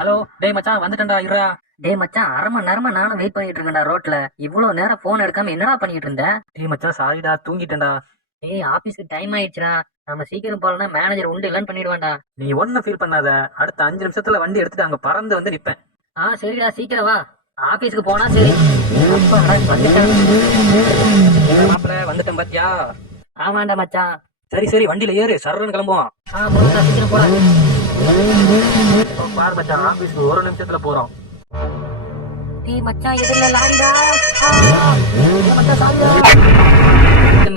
Hello, டேய் மச்சான் வந்துட்டேன்டா இருடா. டேய் மச்சான், அரை மணி நேரமா நானும் வெயிட் பண்ணிட்டு இருக்கேன்டா ரோட்ல. இவ்வளவு நேரம் போன் எடுக்காம என்னடா பண்ணிட்டு இருந்த? டேய் மச்சான் சாரிடா, தூங்கிட்டேன்டா. டேய் ஆபீஸ்க்கு டைம் ஆயிடுச்சுடா. நம்ம சீக்கிரம் போலனா மேனேஜர் உண்டு இல்லன்னு பண்ணிடுவான்டா. நீ ஒன்னும் ஃபீல் பண்ணாத, அடுத்த 5 நிமிஷத்துல வண்டி எடுத்துட்டு அங்க பறந்து வந்து நிப்பேன். சரிடா, சீக்கிரம் வா. ஆபீஸ்க்கு போனா சரி. அப்பாடா, வந்துட்டேன். மாப்பிள வந்துட்டேன் பாத்தியா? ஆமாண்டா மச்சான். சரி சரி, வண்டியில ஏறு, சர்றன்னு கிளம்புவோம். போடா, சீக்கிரம் போடா. பாரு மச்சான், ஆபீஸ்க்கு 1 நிமிஷத்துல போறோம். டேய் மச்சான், எதிரில லாரிடா. டேய் மச்சான், சாரிடா.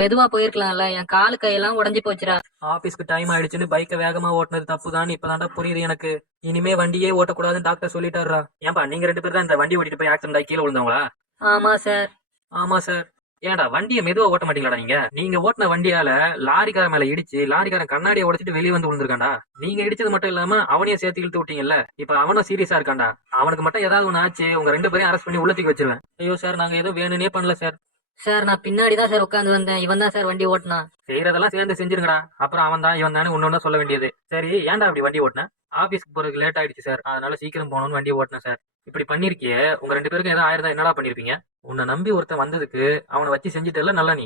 மெதுவா போயிருக்கலாம்ல, என் காலு கையெல்லாம் உடைஞ்சு போச்சுடா. ஆபீஸ்க்கு டைம் ஆயிடுச்சுன்னு பைக்கை வேகமா ஓட்டுனது தப்புதான் இப்பதான்டா புரியுது எனக்கு. இனிமே வண்டியே ஓட்டக்கூடாதுன்னு டாக்டர் சொல்லிட்டாரா? ஏன்பா நீங்க 2 பேர் தான் இந்த வண்டி ஓட்டிட்டு போய் ஆக்சிடென்ட் ஆகி கீழே விழுந்தவங்களா? ஆமா சார். ஆமா சார். ஏன்டா வண்டியை மெதுவா ஓட்ட மாட்டீங்களா நீங்க ஓட்டின வண்டியால லாரிக்கார மேல இடிச்சு லாரிக்காரன் கண்ணாடியை உடைச்சிட்டு வெளியே வந்து விழுந்திருக்காண்டா. நீங்க இடிச்சது மட்டும் இல்லாம அவனையும் சேர்த்து இழுத்து விட்டீங்கல்ல. இப்ப அவனும் சீரியஸா இருக்காண்டா. அவனுக்கு மட்டும் ஏதாவது ஒண்ணு ஆச்சு, உங்க 2 பேரையும் அரெஸ்ட் பண்ணி உள்ளத்துக்கு வச்சிருவேன். ஐயோ சார், நாங்க ஏதோ வேணும்னே பண்ணல சார். சார், நான் பின்னாடி தான் சார் உட்காந்து வந்தேன். இவன் தான் சார் வண்டி ஓட்டினா. செய்யறதெல்லாம் சேர்ந்து செஞ்சிருங்கடா. அப்புறம் அவன் தான் இவன் தானே ஒன்னொன்னு சொல்ல வேண்டியது. சரி, ஏன்டா அப்படி வண்டி ஓட்டின? ஆபீஸ்க்கு போறதுக்கு லேட் ஆயிடுச்சு சார், அதனால சீக்கிரம் போகணும்னு வண்டி ஓட்டினேன் சார். இப்படி பண்ணிருக்கியே, உங்க 2 பேருக்கும் ஏதாவது ஆயிருந்தா என்னடா பண்ணிருப்பீங்க? உன்னை நம்பி ஒருத்தன் வந்ததுக்கு அவனை வச்சு செஞ்சுட்டல நல்லா நீ.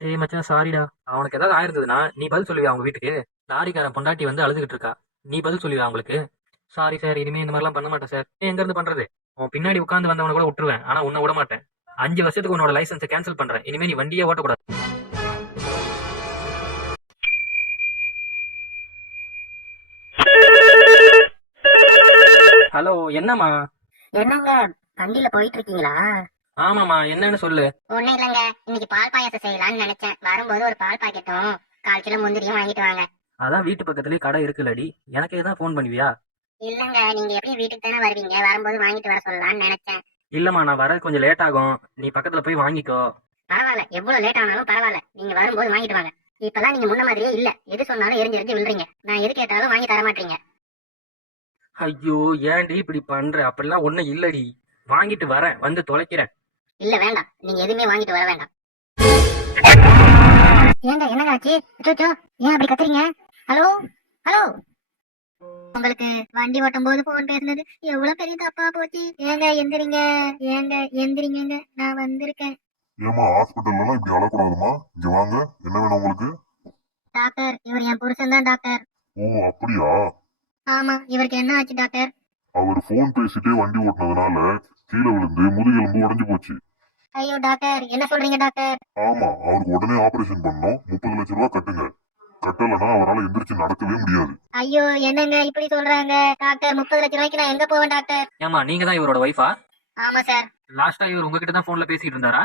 ஏய் மச்சான் சாரிடா. அவனுக்கு ஏதாவது ஆயிருந்ததுன்னா நீ பதில் சொல்லுவியா அவங்க வீட்டுக்கு? லாரிக்காரன் பொண்டாட்டி வந்து அழுதுகிட்டு இருக்கா, நீ பதில் சொல்லுவியா அவங்களுக்கு? சாரி சார், இனிமே இந்த மாதிரிலாம் பண்ண மாட்டேன் சார். எங்க இருந்து பண்றது? உன் பின்னாடி உட்காந்து வந்தவனை கூட விட்டுருவேன், ஆனா உன்னை விட மாட்டேன். 5 வருஷத்துக்கு உன்னோட லைசன்ஸை கேன்சல் பண்றேன். இனிமே நீ வண்டியே ஓட்டக்கூடாது. ஹலோ, என்னம்மா? என்னங்க, வண்டியில போயிட்டு இருக்கீங்களா? ஆமாமா, என்னன்னு சொல்லு. ஒண்ணும் இல்லங்க, இன்னைக்கு பால் பாயாசம் செய்யலாம்னு நினைச்சேன். வரும்போது ஒரு பால் பாக்கெட்டும் 1/4 கிலோ முந்திரியும் வாங்கிட்டு வாங்க. அதான் வீட்டு பக்கத்துலயே கடை இருக்குல்லடி, எனக்கு எதுதான் போன் பண்ணுவியா? இல்லங்க, நீங்க எப்படி வீட்டுக்கு தானே வருவீங்க, வரும்போது வாங்கிட்டு வர சொல்லலாம்னு நினைச்சேன். இல்லம்மா, நான் வர கொஞ்சம் லேட் ஆகும், நீ பக்கத்துல போய் வாங்கிக்கோ. பரவாயில்ல, எவ்வளவு லேட் ஆனாலும் பரவாயில்ல, நீங்க வரும்போது வாங்கிட்டு வாங்க. இப்பெல்லாம் நீங்க முன்ன மாதிரியே இல்ல, எது சொன்னாலும் எரிஞ்சு எரிஞ்சு விழுறீங்க. நான் எது கேட்டாலும் வாங்கி தர மாட்டீங்க. ஐயோ, ஏன்டி இப்படி பண்ற? அப்படிலாம் ஒண்ணும் இல்லடி, வாங்கிட்டு வரேன், வந்து தொலைக்கிறேன். இல்ல வேண்டாம், நீங்க எதுவுமே வாங்கிட்டு வர வேண்டாம். ஏங்க, என்னங்க ஆச்சு? அச்சோ, ஏன் அப்படி கத்துறீங்க? ஹலோ ஹலோ, உங்களுக்கு வண்டி ஓட்டும் போது போன் பேசுனது எவ்வளவு பெரிய தப்பா போச்சு. ஏங்க எந்திரிங்க, ஏங்க எந்திரிங்க, நான் வந்திருக்கேன். ஏமா ஹாஸ்பிட்டல்ல எல்லாம் இப்படி அழக்கூடாதுமா, இங்க வாங்க. என்ன வேணும் உங்களுக்கு? டாக்டர், இவர் என் புருஷன் தான் டாக்டர். ஓ அப்படியா? ஆமா, இவருக்கு என்ன ஆச்சு டாக்டர்? அவர் போன் பேசிட்டே வண்டி ஓட்டுனதுனால கீழே விழுந்து முதுகெலும்பு உடைஞ்சு போச்சு. ஐயோ டாக்டர், என்ன சொல்றீங்க டாக்டர்? ஆமா, அவருக்கு உடனே ஆபரேஷன் பண்ணோம். 30 லட்சம் ரூபாய் கட்டுங்க. கட்டலன்னா அவரால் எந்திரிச்சு நடக்கவே முடியாது. ஐயோ, என்னங்க இப்படி சொல்றாங்க டாக்டர்? 30 லட்சம் ரூபாய்க்கு நான் எங்க போவேன் டாக்டர்? ஏமா, நீங்க தான் இவரோட ஒய்ஃபா? ஆமா சார். லாஸ்டா இவர் உங்ககிட்ட தான் போன்ல பேசிட்டு இருந்தாரா?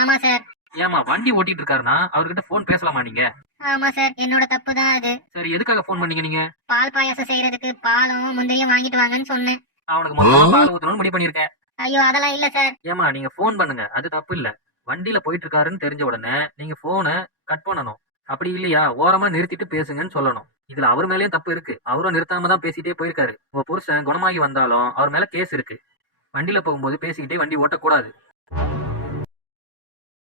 ஆமா சார். ஏமா, வண்டி ஓட்டிட்டு இருக்காருன்னா அவர்கிட்ட போன் பேசலாமா நீங்க? ஆமா சார், என்னோட தப்பு தான் அது. சரி, எதுக்காக போன் பண்ணீங்க நீங்க? பால் பாயாசம் செய்யறதுக்கு பாலும் முந்திரியும் வாங்கிட்டு வாங்கன்னு சொன்னேன். அவனுக்கு மொத்தமா பால் ஊத்தணும்னு முடிவு பண்ணிருக்கேன். ஐயோ, அதெல்லாம் இல்ல சார். ஏமா, நீங்க போன் பண்ணுங்க, அது தப்பு இல்ல. வண்டியில போயிட்டு இருக்காருன்னு தெரிஞ்ச உடனே நீங்க போனை கட் பண்ணணும். அப்படி இல்லையா, ஓரமா நிறுத்திட்டு பேசுங்கன்னு சொல்லணும். இதுல அவர் மேலயும் தப்பு இருக்கு, அவரும் நிறுத்தாம தான் பேசிட்டே போயிருக்காரு. உங்க புருஷன் குணமாகி வந்தாலும் அவர் மேல கேஸ் இருக்கு. வண்டியில போகும்போது பேசிக்கிட்டே வண்டி ஓட்டக்கூடாது.